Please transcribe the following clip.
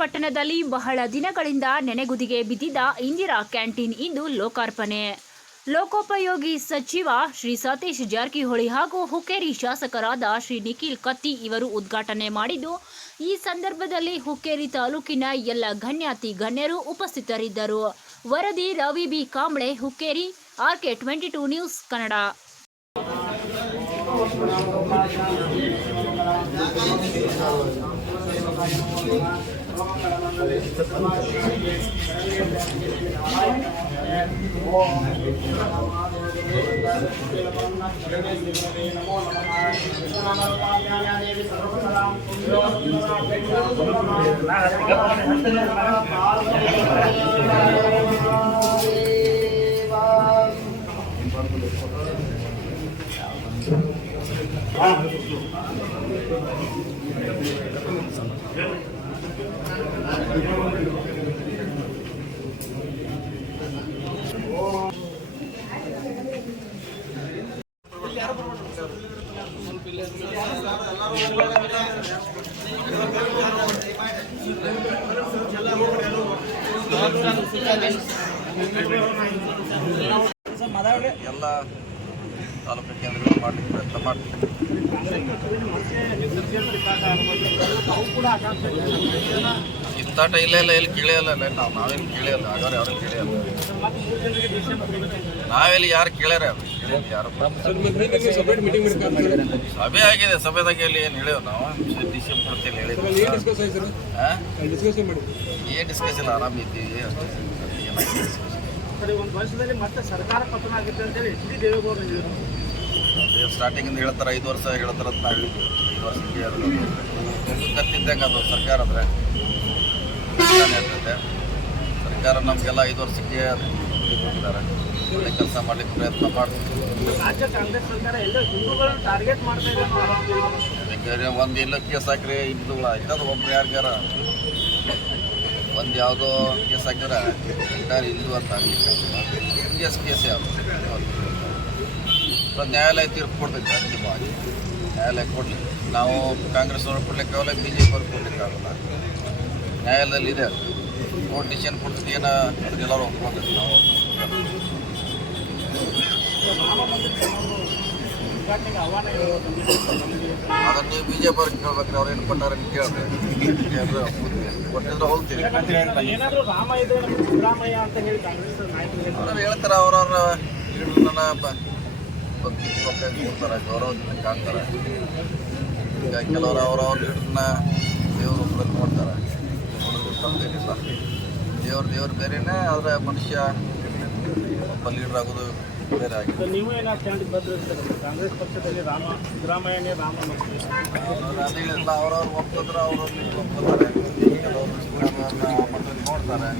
ಪಟ್ಟಣದಲ್ಲಿ ಬಹಳ ದಿನಗಳಿಂದ ನೆನೆಗುದಿಗೆ ಬಿದ್ದಿದ್ದ ಇಂದಿರಾ ಕ್ಯಾಂಟೀನ್ ಇಂದು ಲೋಕಾರ್ಪಣೆ. ಲೋಕೋಪಯೋಗಿ ಸಚಿವ ಶ್ರೀ ಸತೀಶ್ ಜಾರಕಿಹೊಳಿ ಹಾಗೂ ಹುಕ್ಕೇರಿ ಶಾಸಕರಾದ ಶ್ರೀ ನಿಖಿಲ್ ಕತ್ತಿ ಇವರು ಉದ್ಘಾಟನೆ ಮಾಡಿದ್ದು, ಈ ಸಂದರ್ಭದಲ್ಲಿ ಹುಕ್ಕೇರಿ ತಾಲೂಕಿನ ಎಲ್ಲ ಗಣ್ಯಾತಿ ಗಣ್ಯರು ಉಪಸ್ಥಿತರಿದ್ದರು. ವರದಿ Ravi B Kamble, Hukkeri, RK22 news Kannada. ಎಲ್ಲ ತಾಲೂಕು ಕೇಂದ್ರಗಳು ಮಾಡಲಿಕ್ಕೆ ಪ್ರಯತ್ನ ಮಾಡ್ತೀವಿ. ಇಂತಾಟ ಇಲ್ಲ ಎಲ್ಲಿ ಕೇಳಿಯಲ್ಲ, ನಾವೇನು ಕೇಳಿಯಲ್ಲ, ಆಗೋರು ಯಾರು ಕೇಳಿಯಲ್ಲ, ನಾವೆಲ್ಲಿ ಯಾರು ಕೇಳ್ಯಾರ ಯಾರು ಸಭೆ ಆಗಿದೆ. ಸಭೆದಾಗ ಇಲ್ಲಿ ಏನು ಹೇಳೇವು ನಾವು ಡಿಸಿಷನ್ ಕೊಡ್ತೀವಿ ಹೇಳಿದ್ವಿ. ಏನು ಡಿಸ್ಕಸ್ ಇಲ್ಲ, ಆರಾಮಿದ್ದೀವಿ ಅಷ್ಟೇ. ಒಂದು ವರ್ಷದಲ್ಲಿ ಮತ್ತೆ ಸರ್ಕಾರ ಪತನ ಆಗುತ್ತೆ ಅಂತೇಳಿ ದೇವೇಗೌಡರು ಹೇಳಿದರು. ಸ್ಟಾರ್ಟಿಂಗಿಂದ ಹೇಳ್ತಾರೆ 5 ವರ್ಷ ಹೇಳ್ತಾರೆ ಅಂತ ನಾವು ಹೇಳಿದ್ವಿ. 5 ವರ್ಷಕ್ಕೆ ಕತ್ತಿದ್ದಂಗೆ ಅದು ಸರ್ಕಾರ ಅಂದರೆ ಇರ್ತದೆ. ಸರ್ಕಾರ ನಮಗೆಲ್ಲ 5 ವರ್ಷಕ್ಕೆ ಕೊಟ್ಟಿದ್ದಾರೆ. ಒಳ್ಳೆ ಕೆಲಸ ಮಾಡಲಿಕ್ಕೆ ಪ್ರಯತ್ನ ಮಾಡ್ತೀವಿ. ರಾಜ್ಯ ಕಾಂಗ್ರೆಸ್ ಸರ್ಕಾರ ಎಲ್ಲ ಹಿಂದೂಗಳನ್ನು ಟಾರ್ಗೆಟ್ ಮಾಡ್ತಾ ಇದೆ. ಒಂದು ಎಲ್ಲ ಕೇಸ್ ಹಾಕ್ರಿ ಹಿಂದೂಗಳ ಇರೋದು ಒಬ್ರು ಯಾರಿಗಾರ ಒಂದು ಯಾವುದೋ ಕೇಸ್ ಹಾಕಿದ್ರೆ ಹಿಂದೂ ಅಂತ ಹಾಕ್ಲಿಕ್ಕೆ ಕೇಸ್ ಯಾವುದು ನ್ಯಾಯಾಲಯ ತೀರ್ಪು ಕೊಡ್ತೈತೆ. ಅಂತಿಮವಾಗಿ ನ್ಯಾಯಾಲಯ ಕೊಡಲಿ. ನಾವು ಕಾಂಗ್ರೆಸ್ನವ್ರು ಕೊಡ್ಲಿಕ್ಕಾಗಲ್ಲ, BJP ಅವ್ರು ಕೊಡ್ಲಿಕ್ಕಾಗಲ್ಲ. ನ್ಯಾಯಾಲಯದಲ್ಲಿ ಇದೆ, ಕೋರ್ಟ್ ಡಿಸಿಷನ್ ಕೊಡ್ತೈತಿ. ಏನೋ ಅದನ್ನೆಲ್ಲರೂ ಒಪ್ಕೋಬೇಕು ನಾವು. ಅದನ್ನು ನೀವು BJP ಅವ್ರಿಗೆ ಕೇಳ್ಬೇಕ್ರಿ, ಅವ್ರು ಏನು ಕೊಟ್ಟಾರ ಕೇಳ್ರಿ. ಕೊಟ್ಟಿದ್ರೆ ಹೋಗ್ತೀವಿ. ಅವ್ರು ಹೇಳ್ತಾರೆ, ಅವ್ರವ್ರ ಲೀಡರ್ನ ಭಕ್ತಿ ಕೊಡ್ತಾರೆ, ಗೌರವದಿಂದ ಕಾಣ್ತಾರೆ. ಈಗ ಕೆಲವರು ಅವ್ರವ್ರ ಲೀಡರ್ನ ದೇವ್ರ ರೂಪದಲ್ಲಿ ನೋಡ್ತಾರೆ. ತಪ್ಪೇನಿಲ್ಲ, ದೇವ್ರು ಬೇರೆಯೇ, ಆದರೆ ಮನುಷ್ಯ ಒಬ್ಬ ಲೀಡರ್ ಆಗೋದು ಬೇರೆ ಆಗಿದೆ. ನೀವು ಏನಾದ್ರು ಕಾಂಗ್ರೆಸ್ ಪಕ್ಷದಲ್ಲಿ ಸಿದ್ದರಾಮಯ್ಯನೇ ರಾಮ ಅದೇನಿಲ್ಲ, ಅವ್ರವ್ರು ಒಪ್ಪಿದ್ರೆ ಅವ್ರವ್ರು ಒಪ್ಕೋತಾರೆ. ಕೆಲವರು ಸಿದ್ದರಾಮಯ್ಯನ ಮಕ್ಕಳಿಗೆ ನೋಡ್ತಾರೆ.